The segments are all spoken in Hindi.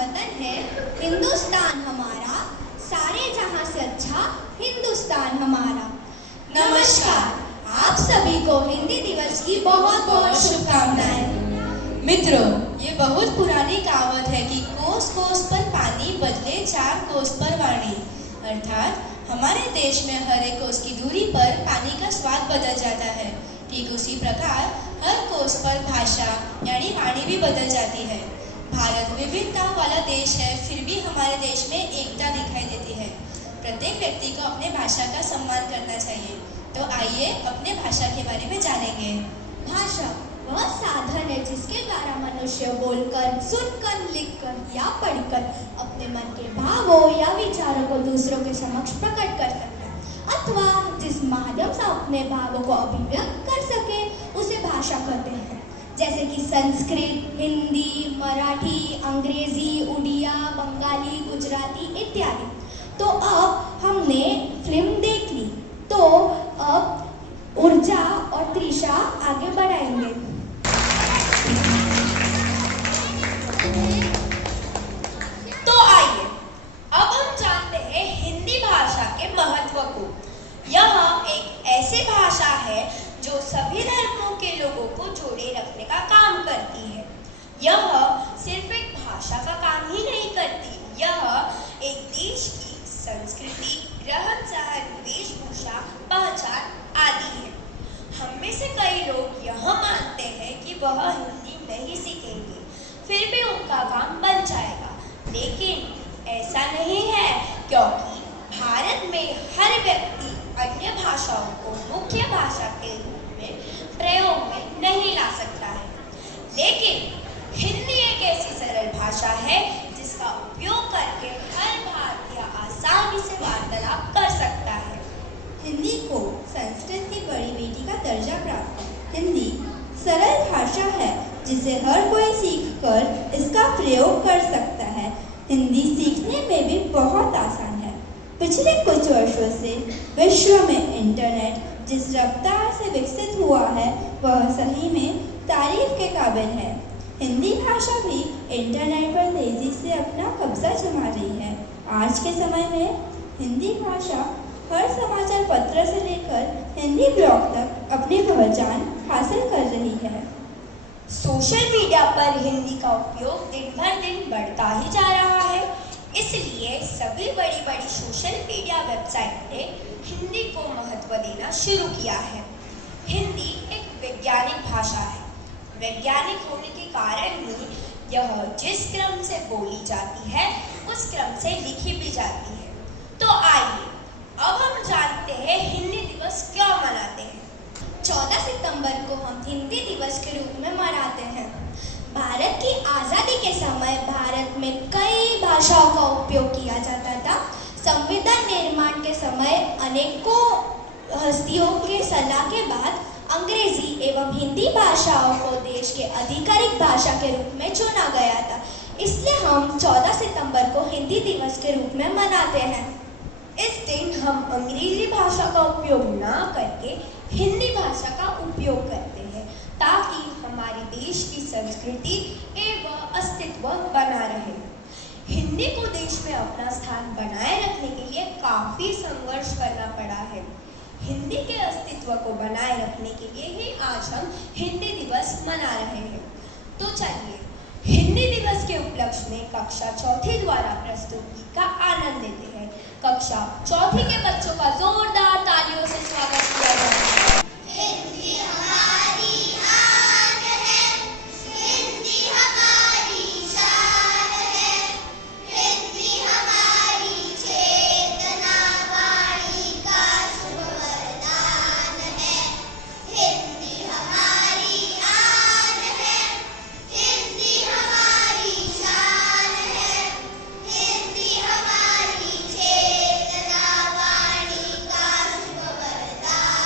वतन है हिंदुस्तान हमारा, सारे जहां से अच्छा हिंदुस्तान हमारा। नमस्कार, आप सभी को हिंदी दिवस की बहुत बहुत शुभकामनाएं। मित्रों, ये बहुत पुरानी कहावत है कि कोस कोस पर पानी बदले 4 कोस पर वाणी। अर्थात हमारे देश में हर एक कोस की दूरी पर पानी का स्वाद बदल जाता है। ठीक उसी प्रकार हर कोस पर भाषा यानी वाणी भी बदल जाती है। भारत विविधता वाला देश है, फिर भी हमारे देश में एकता दिखाई देती है। प्रत्येक व्यक्ति को अपने भाषा का सम्मान करना चाहिए। तो आइए अपने भाषा के बारे में जानेंगे। भाषा वह साधन है जिसके द्वारा मनुष्य बोलकर, सुनकर, लिखकर या पढ़कर अपने मन के भावों या विचारों को दूसरों के समक्ष प्रकट कर सकता है, अथवा जिस माध्यम से अपने भावों को अभिव्यक्त कर सके उसे भाषा कहते हैं। जैसे कि संस्कृत, हिंदी, मराठी, अंग्रेजी, उड़िया, बंगाली, गुजराती इत्यादि। तो अब हमने फिल्म देख ली, तो अब ऊर्जा और त्रिशा आगे बढ़ाएंगे। तो आइए अब हम जानते हैं हिंदी भाषा के महत्व को। यह एक ऐसी भाषा है जो सभी धर्मों के लोगों को जोड़े रखने का काम करती है। यह सिर्फ एक भाषा का काम ही नहीं करती, यह एक देश की संस्कृति, रहन सहन, वेशभूषा, पहचान आदि है। हम में से कई लोग यह मानते हैं कि वह हिंदी नहीं सीखेंगे, फिर भी उनका काम बन जाएगा, लेकिन ऐसा नहीं है, क्योंकि भारत में हर व्यक्ति अन्य भाषाओं को मुख्य भाषा के रूप में प्रयोग में नहीं ला सकता है। लेकिन हिंदी एक ऐसी सरल भाषा है जिसका उपयोग करके हर भारतीय आसानी से वार्तालाप कर सकता है। हिंदी को संस्कृत की बड़ी बेटी का दर्जा प्राप्त है। हिंदी सरल भाषा है जिसे हर कोई सीखकर इसका प्रयोग कर सकता है। हिंदी सीखने में भी बहुत आसान है। पिछले कुछ वर्षों से विश्व में इंटरनेट जिस रफ्तार से विकसित हुआ है वह सही में तारीफ के काबिल है। हिंदी भाषा भी इंटरनेट पर तेजी से अपना कब्जा जमा रही है। आज के समय में हिंदी भाषा हर समाचार पत्र से लेकर हिंदी ब्लॉग तक अपनी पहचान हासिल कर रही है। सोशल मीडिया पर हिंदी का उपयोग दिन भर दिन बढ़ता ही जा रहा है, इसलिए सभी बड़ी बड़ी सोशल मीडिया वेबसाइट ने हिंदी को महत्व देना शुरू किया है। हिंदी एक वैज्ञानिक भाषा है। वैज्ञानिक होने के कारण ही यह जिस क्रम से बोली जाती है उस क्रम से लिखी भी जाती है। तो आइए अब हम जानते हैं हिंदी दिवस क्यों मनाते हैं। 14 सितंबर को हम हिंदी दिवस के रूप में मनाते हैं। भारत की आज़ादी के समय भारत में कई भाषाओं का उपयोग किया जाता था। संविधान निर्माण के समय अनेकों हस्तियों के सलाह के बाद अंग्रेजी एवं हिंदी भाषाओं को देश के आधिकारिक भाषा के रूप में चुना गया था। इसलिए हम 14 सितंबर को हिंदी दिवस के रूप में मनाते हैं। इस दिन हम अंग्रेजी भाषा का उपयोग ना करके हिंदी भाषा का उपयोग करते हैं, ताकि हमारे देश की संस्कृति एवं अस्तित्व बना रहे। हिंदी को देश में अपना स्थान बनाए रखने के लिए काफी संघर्ष करना पड़ा है। हिंदी के अस्तित्व को बनाए रखने के लिए ही आज हम हिंदी दिवस मना रहे हैं। तो चलिए हिंदी दिवस के उपलक्ष्य में कक्षा चौथी द्वारा प्रस्तुत गीत का आनंद लेते हैं। कक्षा चौथी के बच्चों का जोरदार तालियों से स्वागत किया जाए। हिंदी हमारी आन है, हिंदी हमारी शान है, हिंदी हमारी चेतना वाणी का शुभ वरदान है। हिंदी हमारी आन है, हिंदी हमारी शान है, हिंदी हमारी चेतना वाणी का शुभ वरदान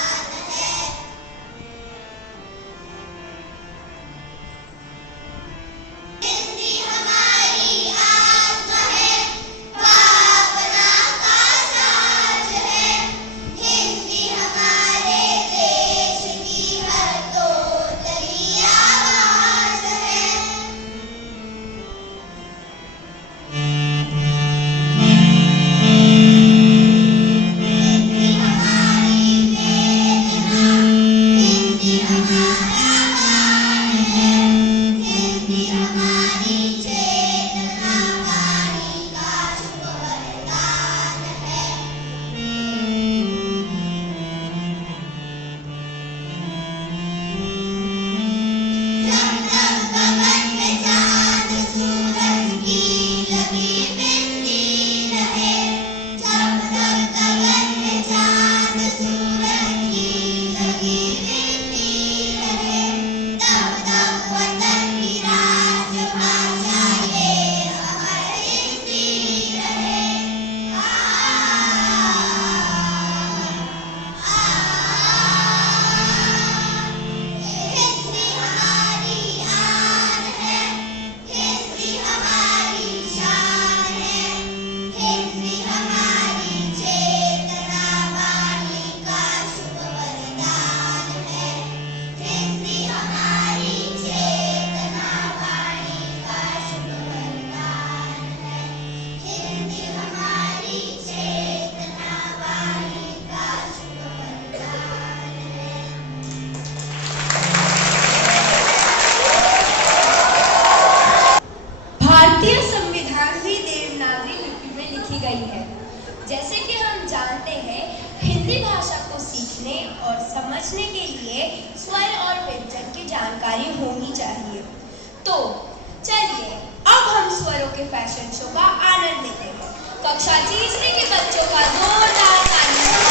के फैशन शो का आनंद लेते हैं। कक्षा तीसरी के बच्चों का जोरदार तालियों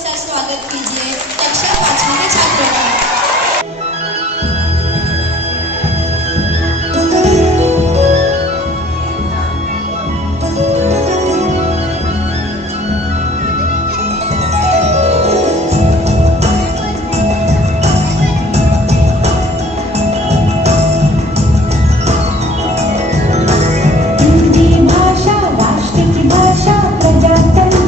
से स्वागत कीजिए कक्षा 5वीं के छात्रों का। हिंदी भाषा राष्ट्र की भाषा प्रजातंत्र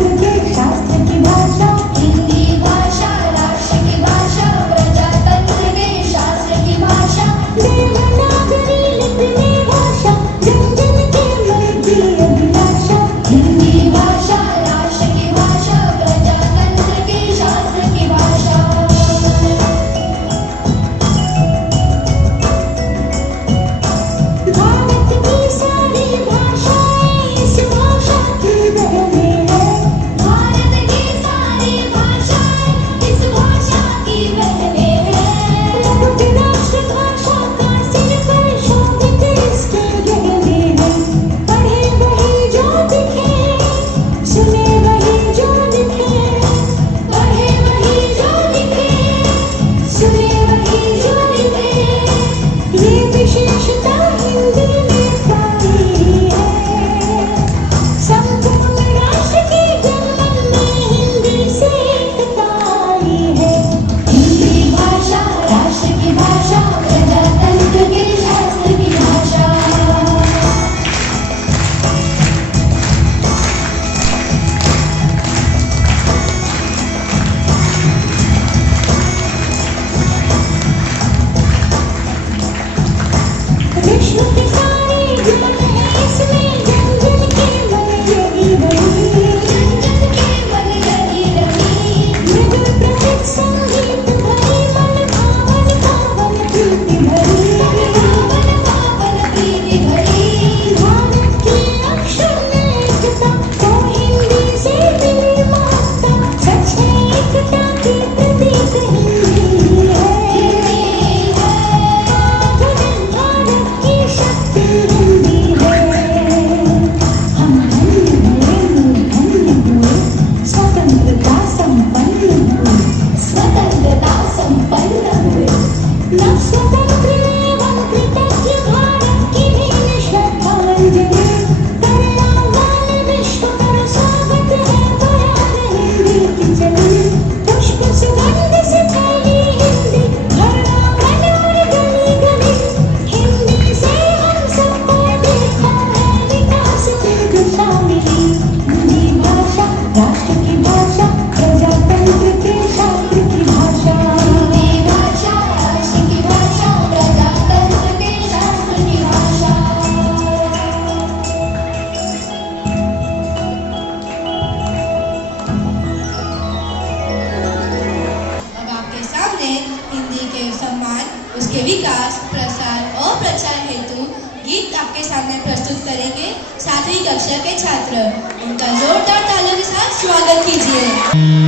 विकास, प्रसार और प्रचार हेतु गीत आपके सामने प्रस्तुत करेंगे 7वीं कक्षा के छात्र। उनका जोरदार तालियों के साथ स्वागत कीजिए।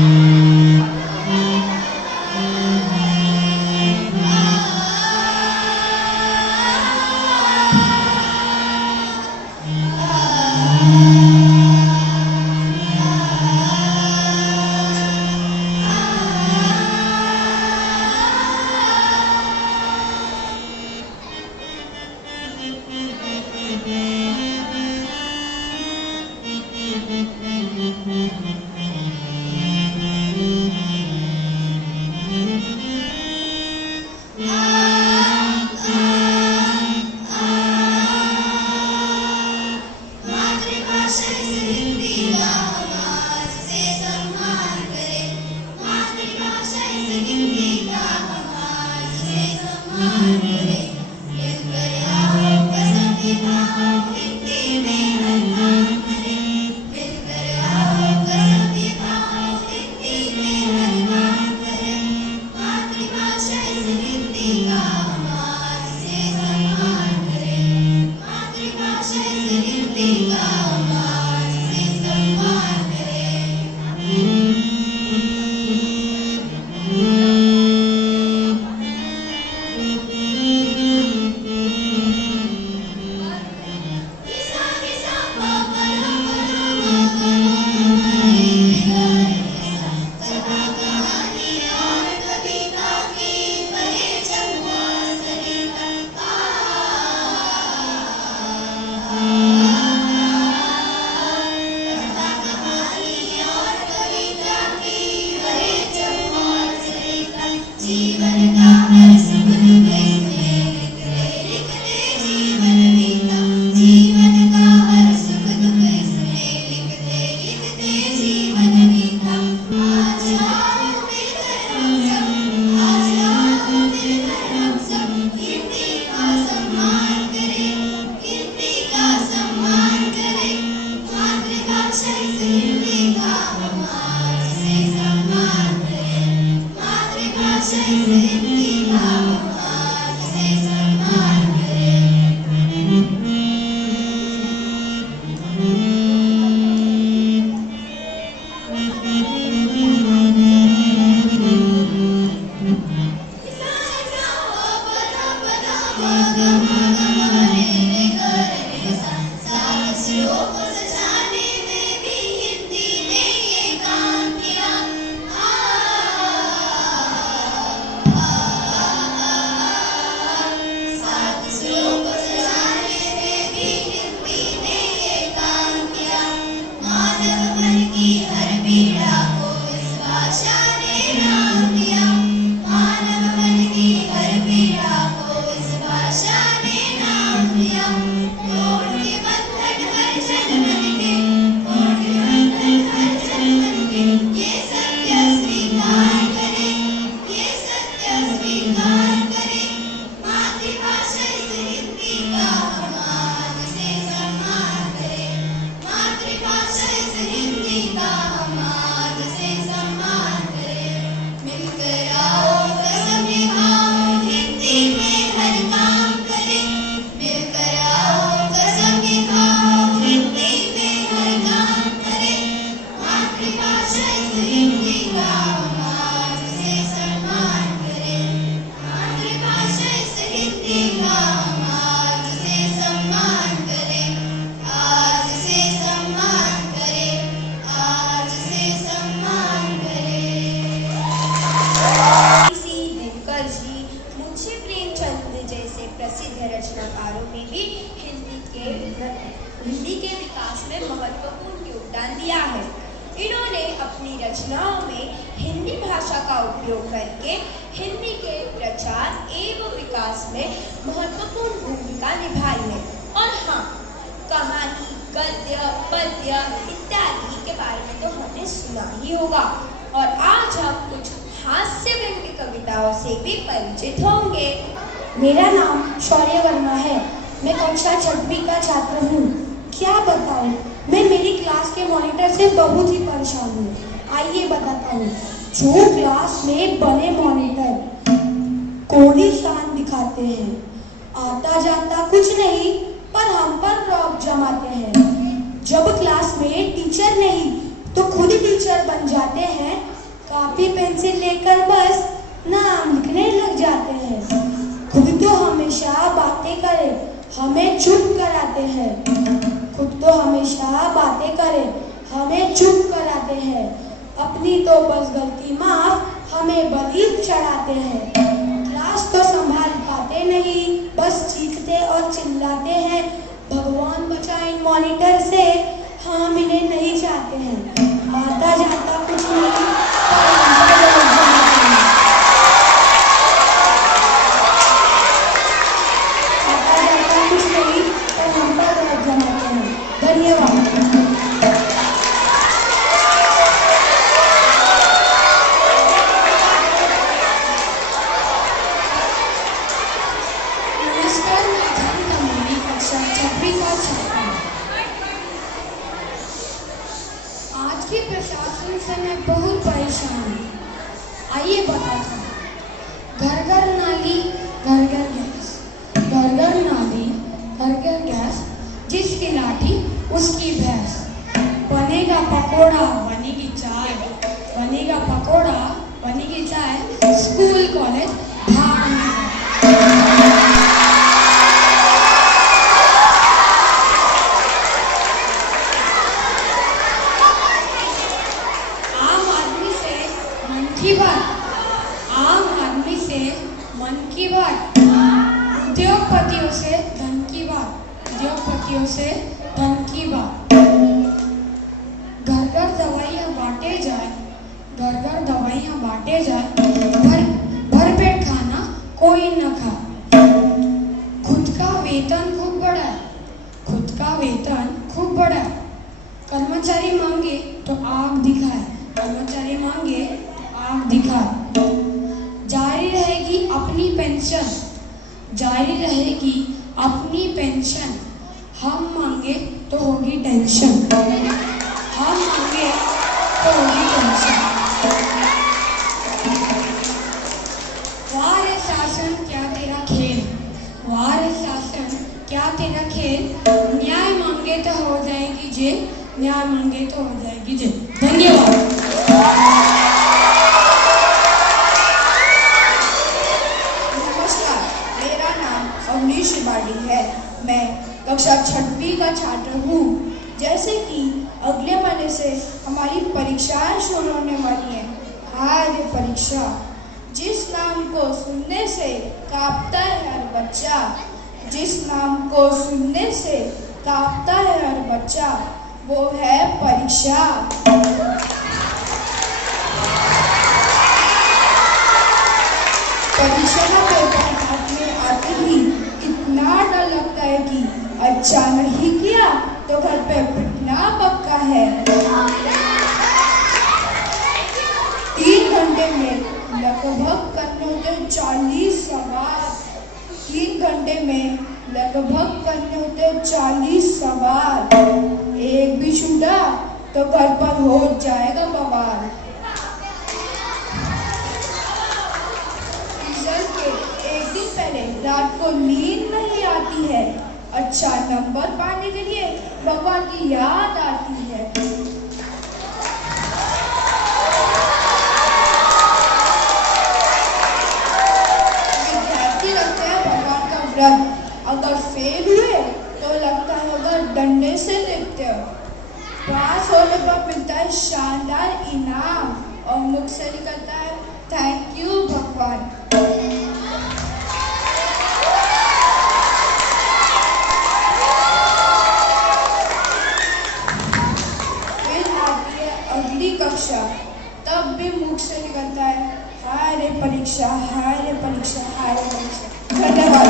हिंदी के विकास में महत्वपूर्ण योगदान दिया है। इन्होंने अपनी रचनाओं में हिंदी भाषा का उपयोग करके हिंदी के प्रचार एवं विकास में महत्वपूर्ण भूमिका निभाई है। और हाँ, कहानी, गद्य, पद्य इत्यादि के बारे में तो हमने सुना ही होगा। और आज हम कुछ हास्य व्यंग्य कविताओं से भी परिचित होंगे। मेरा नाम शौर्य वर्मा है। मैं कक्षा 6वीं का छात्र हूँ। क्या बताऊँ, मैं मेरी क्लास के मॉनिटर से बहुत ही परेशान हूँ। आइए बताता हूँ। जो क्लास में बने मॉनिटर कोरी शान दिखाते हैं। आता जाता कुछ नहीं पर हम पर प्रॉप जमाते हैं। जब क्लास में टीचर नहीं तो खुद टीचर बन जाते हैं। कॉपी पेंसिल लेकर बस नाम लिखने लग जाते हैं। खुद तो हमेशा बातें करे हमें चुप कराते हैं। खुद तो हमेशा बातें करे हमें चुप कराते हैं। अपनी तो बस गलती माफ हमें बलीद चढ़ाते हैं। क्लास तो संभाल पाते नहीं बस चीखते और चिल्लाते हैं। भगवान बचाए इन मॉनिटर से हम इन्हें नहीं चाहते हैं। आता जाता कुछ नहीं पर हम पर लग जाते हैं। आता जाता कुछ नहीं पर हम पर लग जाते हैं। धन्यवाद। आज के प्रशासन से मैं बहुत परेशान हूँ। आइए बताता हूँ। घर घर नाली घर घर गैस, घर घर नाली घर घर गैस, जिसकी लाठी उसकी भैंस। बनेगा पकोड़ा बनेगी चाय, बनेगा पकोड़ा बनेगी चाय, स्कूल कॉलेज भाड़ में जाए। आम आदमी से मन की बात, उद्योगपतियों से धन की बात, उद्योगपतियों से धन की बात। घर घर दवाइयाँ बांटे जाए, घर घर दवाइयाँ बांटे जाए, भर पेट खाना कोई न खाए। खुद का वेतन खूब बड़ा है, खुद का वेतन खूब बड़ा है। कर्मचारी मांगे तो आग दिखाए, कर्मचारी मांगे आग दिखाए। जारी रहेगी अपनी पेंशन, जारी रहेगी अपनी पेंशन। हम मांगे तो होगी टेंशन, हम मांगे तो होगी टेंशन। वाह रे शासन क्या तेरा खेल, वाह रे शासन क्या तेरा खेल। न्याय मांगे तो हो जाएगी जेल, न्याय मांगे तो हो जाएगी जेल। धन्यवाद। है। मैं कक्षा 6वीं का छात्र हूँ। जैसे कि अगले महीने से हमारी परीक्षाएं शुरू होने वाली हैं। हाय रे परीक्षा, जिस नाम को सुनने से कांपता है हर बच्चा, जिस नाम को सुनने से कांपता है हर बच्चा, वो है परीक्षा। परीक्षा का पेपर हाथ में आते ही इतना डर लगता है कि अच्छा नहीं किया तो घर पे पिटना पक्का है। 3 घंटे में लगभग करने होते 40 सवाल, 3 घंटे में लगभग करने होते 40 सवाल। एक भी छूटा तो घर पर हो जाएगा बवाल। रिजल्ट के एक दिन पहले रात को नींद नहीं आती है। अच्छा नंबर पाने के लिए भगवान की याद आती है। विद्यार्थी लगता है भगवान का व्रत, अगर फेल हुए तो लगता है अगर डंडे से देखते हो। पास होने पर मिलता है शानदार इनाम और मुख से निकलता है थैंक यू भगवान। कक्षा तब भी मुख से निकलता है हाय रे परीक्षा, हाय रे परीक्षा, हाय रे परीक्षा। धन्यवाद।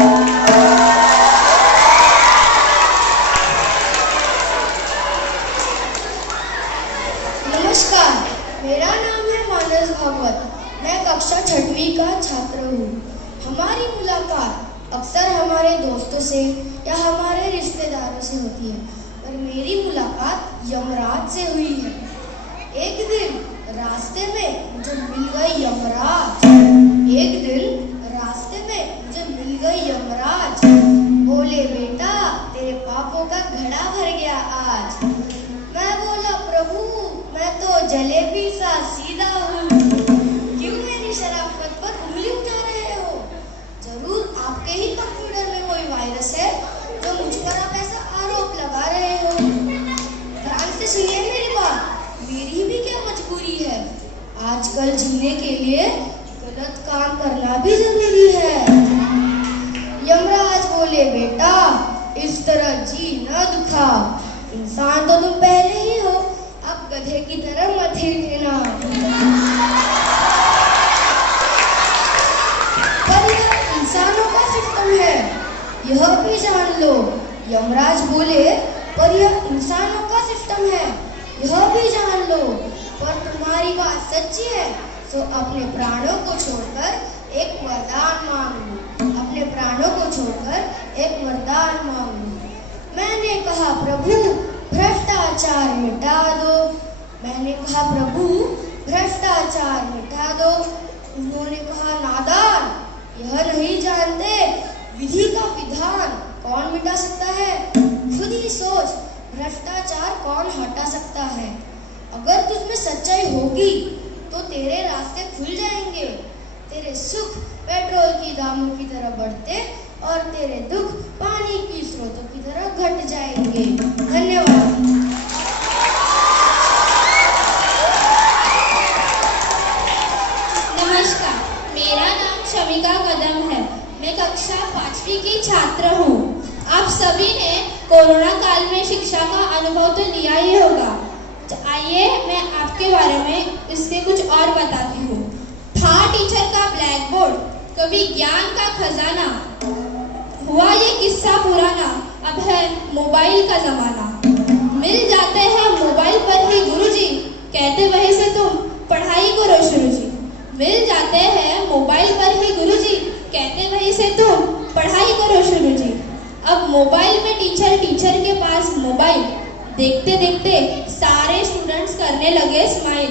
नमस्कार, मेरा नाम है मानस भागवत। मैं कक्षा 6वीं का छात्र हूँ। हमारी मुलाकात अक्सर हमारे दोस्तों से या हमारे रिश्तेदारों से होती है, पर मेरी मुलाकात यमराज से हुई है। एक दिन रास्ते में मुझे मिल गई यमराज, एक दिन रास्ते में मुझे मिल गई यमराज। बोले बेटा तेरे पापों का घड़ा भर गया आज। मैं बोला प्रभु मैं तो जलेबी सा सीधा हूँ, क्यों मेरी शराफत पर उंगली उठा रहे हो? जरूर आपके ही कंप्यूटर में कोई वायरस है जो मुझ पर आप ऐसा आरोप लगा रहे हो। ध्यान से सुनिए मेरी बात, मेरी भी क्या मजबूरी है। आजकल जीने के लिए गलत काम करना भी जरूरी है। यमराज बोले बेटा इस तरह जी न दुखा, इंसान तो तुम पहले ही हो, अब गधे की तरह मत हिरना। पर यह इंसानों का सिस्टम है, यह भी जान लो। यमराज बोले पर यह इंसानों का सिस्टम है, यह भी जान लो। पर तुम्हारी बात सच्ची है तो अपने प्राणों को छोड़कर एक वरदान मांग लो। अपने प्राणों को छोड़कर एक वरदान मांग लो। मैंने कहा प्रभु भ्रष्टाचार मिटा दो। मैंने कहा प्रभु भ्रष्टाचार मिटा दो। उन्होंने कहा नादान, यह नहीं जानते विधि का विधान कौन मिटा सकता है? खुद ही सोच, भ्रष्टाचार कौन हटा सकता है? अगर तुझमें सच्चाई होगी तो तेरे रास्ते खुल जाएंगे, तेरे सुख पेट्रोल की दामों की तरह बढ़ते और तेरे दुख पानी की स्रोतों की तरह घट जाएंगे। धन्यवाद। नमस्कार, मेरा नाम शमिका कदम है। मैं कक्षा 5वीं की छात्र हूँ। आप सभी ने कोरोना काल में शिक्षा का अनुभव तो लिया ही होगा। आइए मैं आपके बारे में इसके कुछ और बताती हूँ। था टीचर का ब्लैक बोर्ड, कभी ज्ञान का खजाना, हुआ ये किस्सा पुराना, अब है मोबाइल का जमाना। मिल जाते हैं मोबाइल पर ही गुरुजी, कहते वहीं से तुम पढ़ाई करो शुरू जी। मिल जाते हैं मोबाइल पर ही गुरुजी, कहते वहीं से तुम पढ़ाई करो शुरू जी। अब मोबाइल में टीचर, टीचर के पास मोबाइल, देखते देखते सारे स्टूडेंट्स करने लगे स्माइल।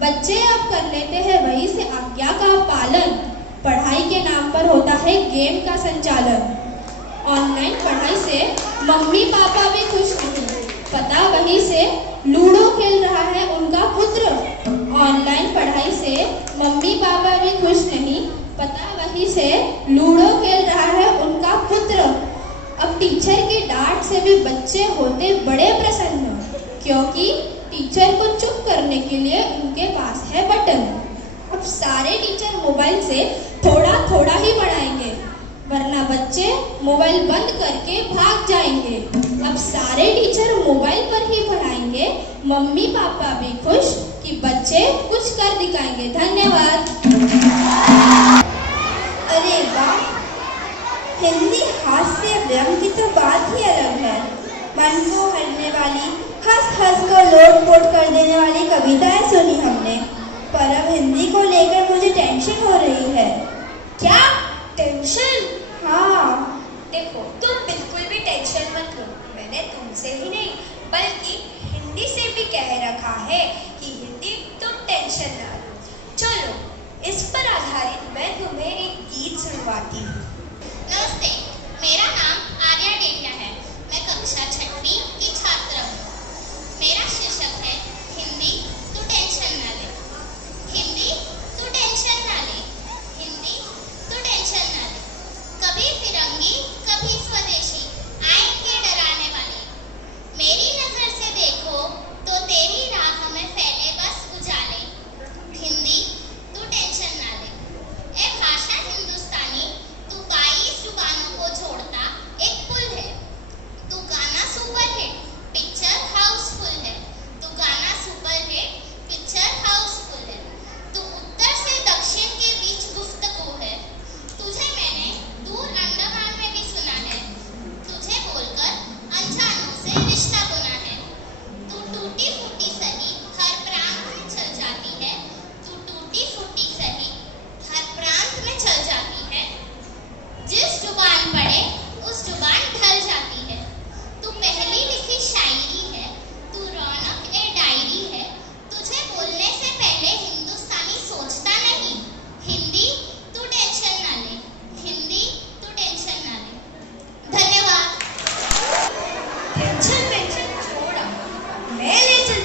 बच्चे अब कर लेते हैं वहीं से आज्ञा का पालन, पढ़ाई के नाम पर होता है गेम का संचालन। ऑनलाइन पढ़ाई से मम्मी पापा भी खुश नहीं, पता वहीं से लूडो खेल रहा है उनका पुत्र। ऑनलाइन पढ़ाई से मम्मी पापा भी खुश नहीं, पता वहीं से लूडो खेल रहा है उनका पुत्र। अब टीचर की डांट से भी बच्चे होते बड़े प्रसन्न, क्योंकि टीचर को चुप करने के लिए उनके पास है बटन। अब सारे टीचर मोबाइल से थोड़ा थोड़ा ही पढ़ाएंगे, वरना बच्चे मोबाइल बंद करके भाग जाएंगे। अब सारे टीचर मोबाइल पर ही पढ़ाएंगे, मम्मी पापा भी खुश कि बच्चे कुछ कर दिखाएंगे। धन्यवाद। अरे वाह, हिंदी हास्य व्यंग की तो बात ही अलग है। मन को हरने वाली, हंस हंस को लोट पोट कर देने वाली कविताएं सुनी हमने, पर अब हिंदी को लेकर मुझे टेंशन हो रही है। क्या टेंशन? हाँ, देखो तुम बिल्कुल भी टेंशन मत लो। मैंने तुमसे ही नहीं बल्कि हिंदी से भी कह रखा है कि हिंदी तुम टेंशन ना लो। चलो इस पर आधारित मैं तुम्हें एक गीत सुनवाती हूँ। नमस्ते, मेरा नाम आर्या डेढ़िया है। मैं कक्षा 6वीं की छात्र हूँ। मेरा शीर्षक है हिंदी तू टेंशन ना ले। हिंदी तू टेंशन ना ले, हिंदी तू टेंशन ना ले। कभी फिरंगी कभी स्वदेशी आएंगे डराने वाले। मेरी नजर से देखो तो तेरी राह में फैले बस उजाले। हिंदी तू टेंशन ना ले। ए भाषा हिंदुस्तानी, तू 22 जुबानों को छोड़ता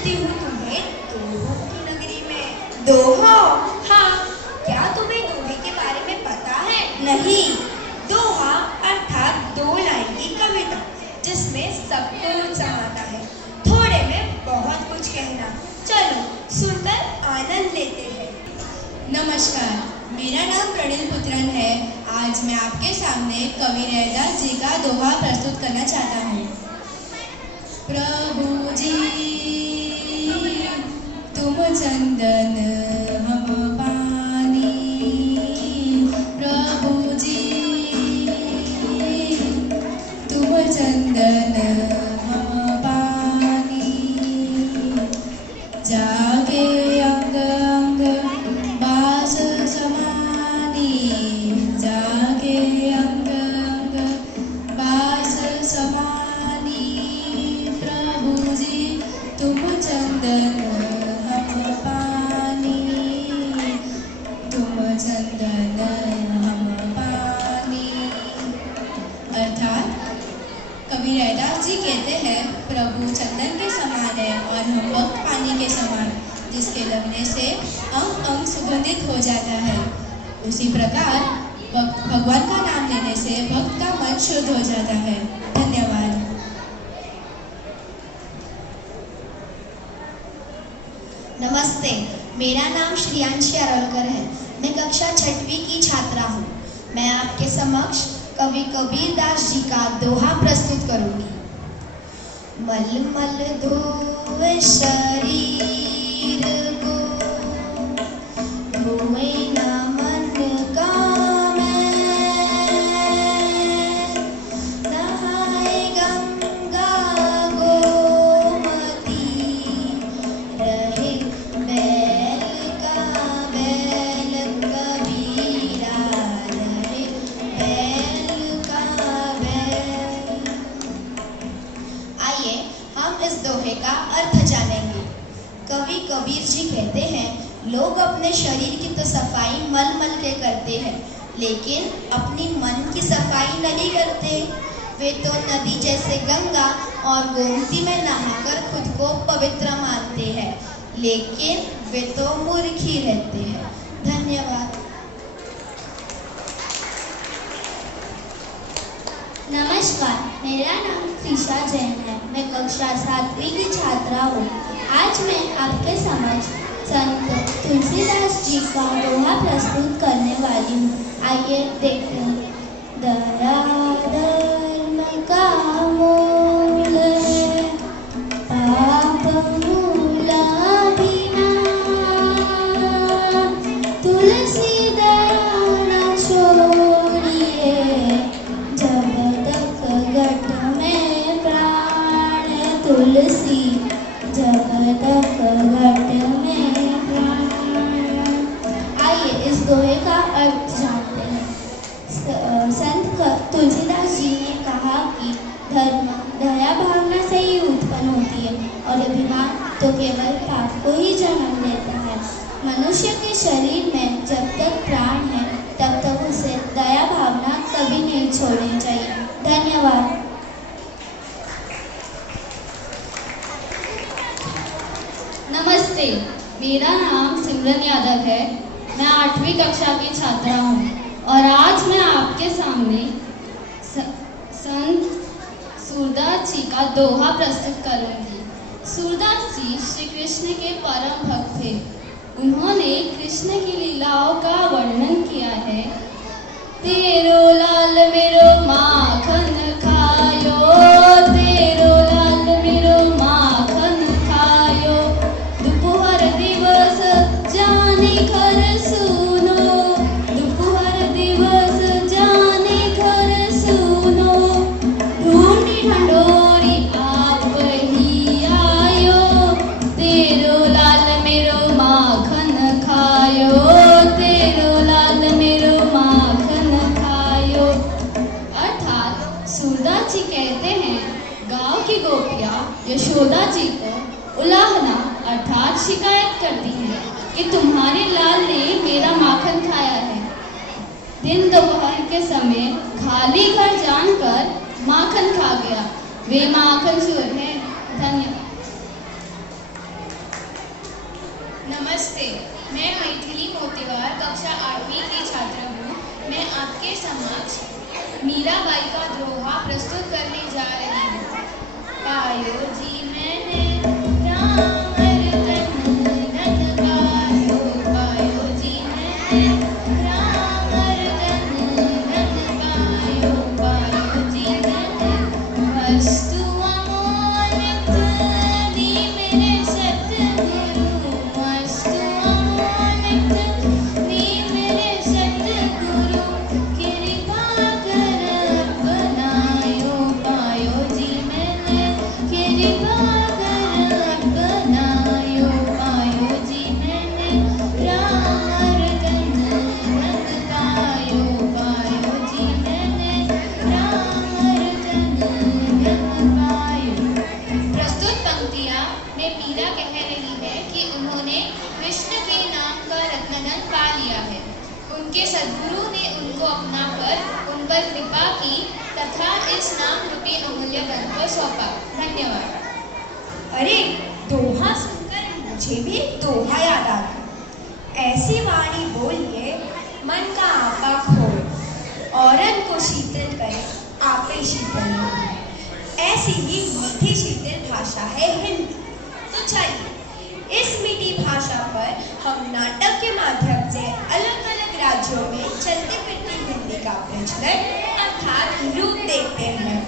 मिलती हूँ तुम्हें दोहों की नगरी में। दोहा? हाँ, क्या तुम्हें दोहे के बारे में पता है? नहीं। दोहा अर्थात 2 लाइन की कविता जिसमें सब कुछ समाता है, थोड़े में बहुत कुछ कहना। चलो सुनकर आनंद लेते हैं। नमस्कार, मेरा नाम प्रणिल पुत्रन है। आज मैं आपके सामने कवि रैदास जी का दोहा प्रस्तुत करना चाहता हूँ। प्रभु जी तुम चंदन हम पानी, प्रभु जी तुम चंदन हम पानी, जागे अंग अंग बास समानी, जागे अंग अंग बास समानी, प्रभु जी तुम चंदन हम पानी, तुम चंदन हम पानी। अर्थात कवि रैदास जी कहते हैं प्रभु चंदन के समान है और हम वक्त पानी के समान, जिसके लगने से अंग अंग सुगंधित हो जाता है। उसी प्रकार भगवान का नाम लेने से भक्त का मन शुद्ध हो जाता है। धन्यवाद। नमस्ते, मेरा नाम श्रियांशी अरोलकर है। मैं कक्षा 6वीं की छात्रा हूँ। मैं आपके समक्ष कवि कबीर दास जी का दोहा प्रस्तुत करूँगी। मलमल धोए शरीर को, धोए ना मन का मैल, नहाए गंगा गोमती, रहे बैल का बैल कबीरा, रहे बैल का बैल। आइए हम इस दोहे का अर्थ जानेंगे। कवि कबीर जी कहते हैं, लोग अपने शरीर की तो सफाई मल मल के करते हैं, लेकिन अपनी मन की सफाई नहीं करते। वे तो नदी जैसे गंगा और गोमती में नहाकर खुद को पवित्र मानते हैं, लेकिन वे तो मूर्ख ही रहते हैं। धन्यवाद। नमस्कार, मेरा नाम त्रिशा जैन है। मैं कक्षा 7वीं की छात्रा हूँ। आज मैं आपके समक्ष संत तुलसीदास जी का दोहा प्रस्तुत करने वाली हूँ। आइए देखते हैं। दया धर्म का मूल है, पाप मूल अभिमान, तुलसी दया न छोड़िए, जब तक घट में प्राण, तुलसी जब तक घट में प्राण। आइए इस दोहे का अर्थ जानते हैं। संत तुलसीदास जी ने कहा कि धर्म दया भावना से ही उत्पन्न होती है और अभिमान तो केवल पाप को ही जन्म देता है। मनुष्य के शरीर में जब तक प्राण है तब तक उसे दया भावना कभी नहीं छोड़नी चाहिए। धन्यवाद। नमस्ते, मेरा नाम सिमरन यादव है। मैं 8वीं कक्षा की छात्रा हूँ और आज मैं आपके सामने संत सूरदास जी का दोहा प्रस्तुत करूँगी। सूरदास जी श्री कृष्ण के परम भक्त थे। उन्होंने कृष्ण की लीलाओं का वर्णन किया है। तेरो लाल मेरो माखन खायो, तेरो लाल मेरो माखन खायो, दोपहर दिवस जाने घर सुनो, दोपहर दिवस जाने घर सुनो, ढूंढी ढंढोरी आप ही आयो, तेरो लाल मेरो माखन खायो, तेरो लाल मेरो माखन खायो। अर्थात सूरदास जी कहते हैं, गांव की गोपियाँ यशोदा जी को उलाहना अर्थात शिकायत करती हैं कि तुम्हारे लाल ने मेरा माखन खाया है। दिन दोपहर के समय खाली घर जानकर माखन खा गया। वे माखन चोर है। धन्यवाद। नमस्ते, मैं मैथिली मोतीवार कक्षा 8वीं की छात्र हूँ। मैं आपके समक्ष मीराबाई का दोहा प्रस्तुत करने जा रही हूँ। पायो जी मैंने राम रतन धन पायो, पायो जी मैंने राम रतन धन पायो, पायो जी मैंने वस्तु अमोलिक दी मेरे सतगुरु, वस्तु अमोलिक दी मेरे सतगुरु, कृपा कर बनायो, पायो जी मैंने कृपा कर बनायो, पायो जी मैंने राम रतन धन पायो, पायो जी मैंने राम रतन धन पायो। प्रस्तुत पंक्तियाँ में मीरा कह रही है कि उन्होंने कृष्ण के नाम का रत्नधन पा लिया है। उनके सद्गुरु ने उनको अपनाकर उन पर कृपा की तथा इस नाम रूपी अमूल्य धन को सौंपा। धन्यवाद। अरे, दोहा सुनकर मुझे भी एक दोहा याद आ गया। ऐसी वाणी बोलिए मन का आपा खोए, औरन को शीतल करे आपे शीतल होए। ऐसी ही मीठी शीतल भाषा है हिंदी। तो चलिए इस मीठी भाषा पर हम नाटक के माध्यम से अलग अलग राज्यों में चलती फिरती हिंदी का प्रचलन अर्थात रूप देखते हैं।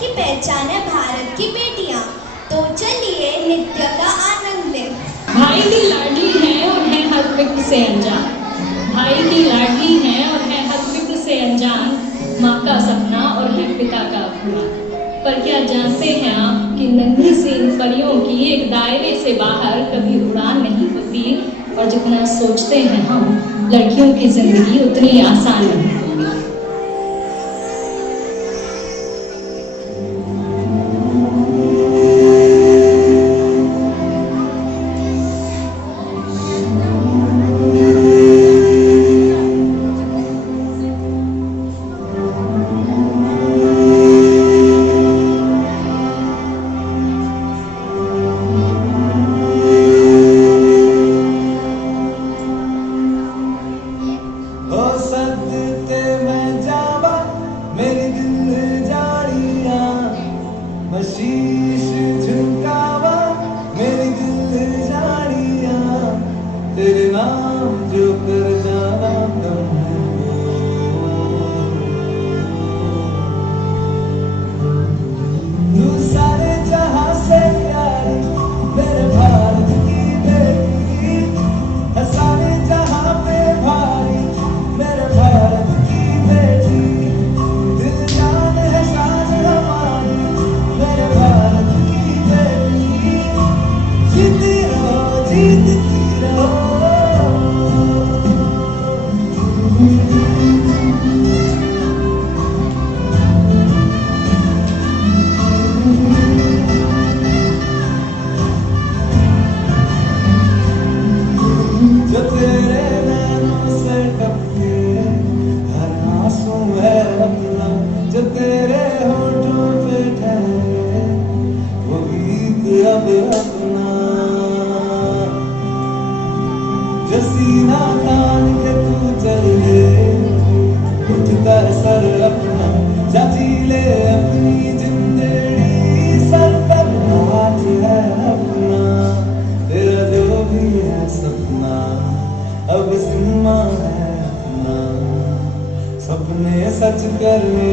की पहचान है भारत की बेटियां। तो चलिए नृत्य का आनंद लें। भाई की लाडली है और है हर फिक्र से अनजान, भाई की लाडली है और है हर फिक्र से अनजान, माँ का सपना और है पिता का अपना। पर क्या जानते हैं आप कि नन्ही सी इन परियों की एक दायरे से बाहर कभी उड़ान नहीं होती, और जितना सोचते हैं हम लड़कियों की जिंदगी उतनी आसान नहीं होती। शीश झुकावा मेरी दिल जानिया, तेरे नाम जो कर जाना कम है तू सारे जहां से प्यारी, मेरे भारत की बेटी है सारे जहां पे भारी, मेरे भारत की बेटी दिल जान है शान हमारी, मेरे भारत की बेटी जीती रहो जीतती रहो। जो तेरे नैनों से टपके हर आंसू है अपना, जो तेरे होठों पे ठहरे वो गीत अब अपना, जो सीना तान के तू चल ले उठता सर अपना, जा जी ले अपनी जिंदगी सर पर हाथ है अपना, तेरा जो भी है सपना अब जिम्मा है अपना, सपने सच करने